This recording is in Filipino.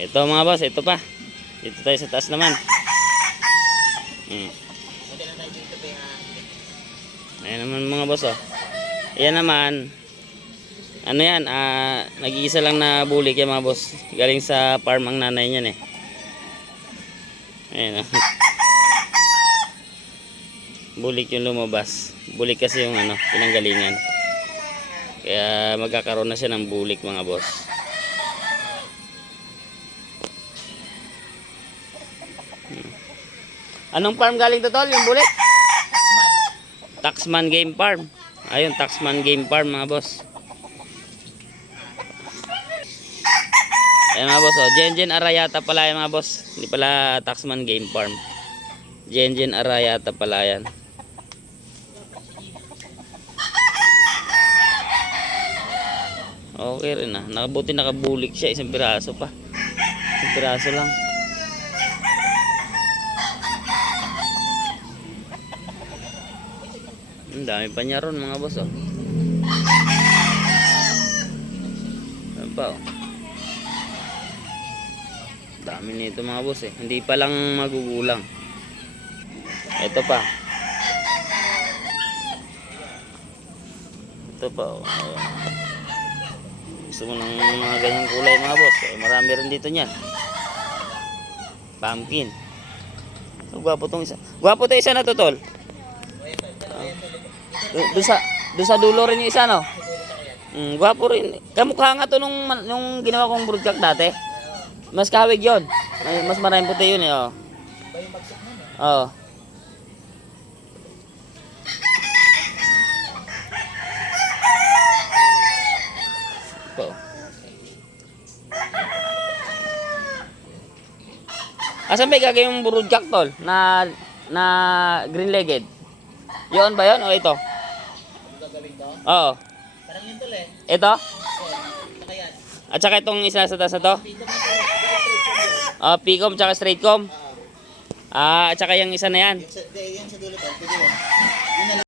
Ito mga boss, ito pa. Dito tayo sa taas naman. Ayan naman mga boss, oh. Ayan naman. Ano yan, nag-iisa lang na bulik yan mga boss. Galing sa farm ang nanay niyan eh. Ayan, oh. Bulik yung lumabas. Bulik kasi yung ano, pinanggalingan. Kaya magkakaroon na siya ng bulik mga boss. Anong farm galing to tol? Yung bulik? Taxman Game Farm. Ayun, Taxman Game Farm mga boss. Ayun mga boss, oh. Jenjen Arayata pala yan mga boss. Hindi pala Taxman Game Farm. Jenjen Arayata pala yan. Okay rin ah. Nakabuti nakabulik siya. Isang piraso pa. Isang piraso lang. Ang dami pa niya ron mga boss, oh. Ano pa, oh. Dami nito mga boss eh. Hindi pa lang magugulang. Ito pa. Ito pa, oh. Gusto mo ng mga ganyang kulay mga boss, eh, marami rin dito niyan. Pumpkin. So, gwapo tong isa. Gwapo to isa na to tol. Doon sa dulo rin yung isa, no? Gwapo rin. Kamukha nga to nung ginawa kong broodcock dati. Mas kawig yon. Mas maraming puti yun eh, oh. Oo. Oh. Asan ba gagawin yung broodcock tol? Na green-legged? Yun ba yun? O ito? Oo. Parang yun tol eh. Ito? Saka yan. At saka itong isa sa taas na to? Picom tsaka straightcom? At saka yung isa na yan? Yan sa dulo tol. Pwede yun.